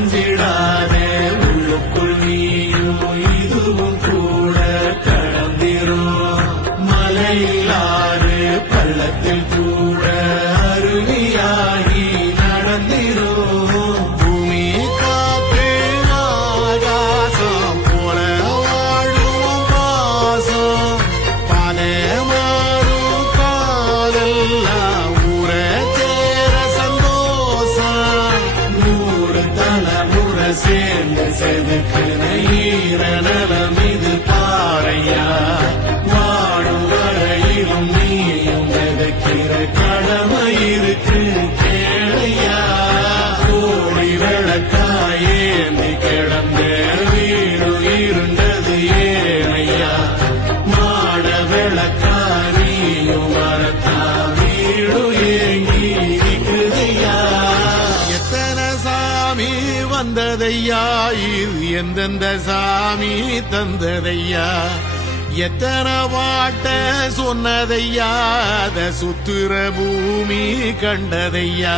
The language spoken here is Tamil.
செஞ்சிடாதே உள்ளுக்குள் நீயும் இதுவும் கூட கடந்திரும் மலையிலாறு பள்ளத்தில் கூட அருவியாகி நடந்திரும் பூமி காத்து ஆகாசம் போல வாழும் பாசம் பல மாறும் காதெல்லாம் ஊர சேர சந்தோஷம் நூறு தலைமுறை சேர்ந்து செதுக்குன ஈர நலம் இது பாறையா வாழும் வரையிலும் நீயும் விதைக்கிற கடமை இருக்கு கேளையா கோடி விளக்காயேந்தி கிடந்த வீடு இருண்டது ஏனையா மாட விளக்கா நீயும் வரத்தா வீடு ஏங்கி இருக்குதையா எத்தனை சாமி வந்ததையா இது எந்தெந்த சாமி தந்ததையா எத்தனை பாட்ட சொன்னதையா அத சுத்துற பூமி கண்டதையா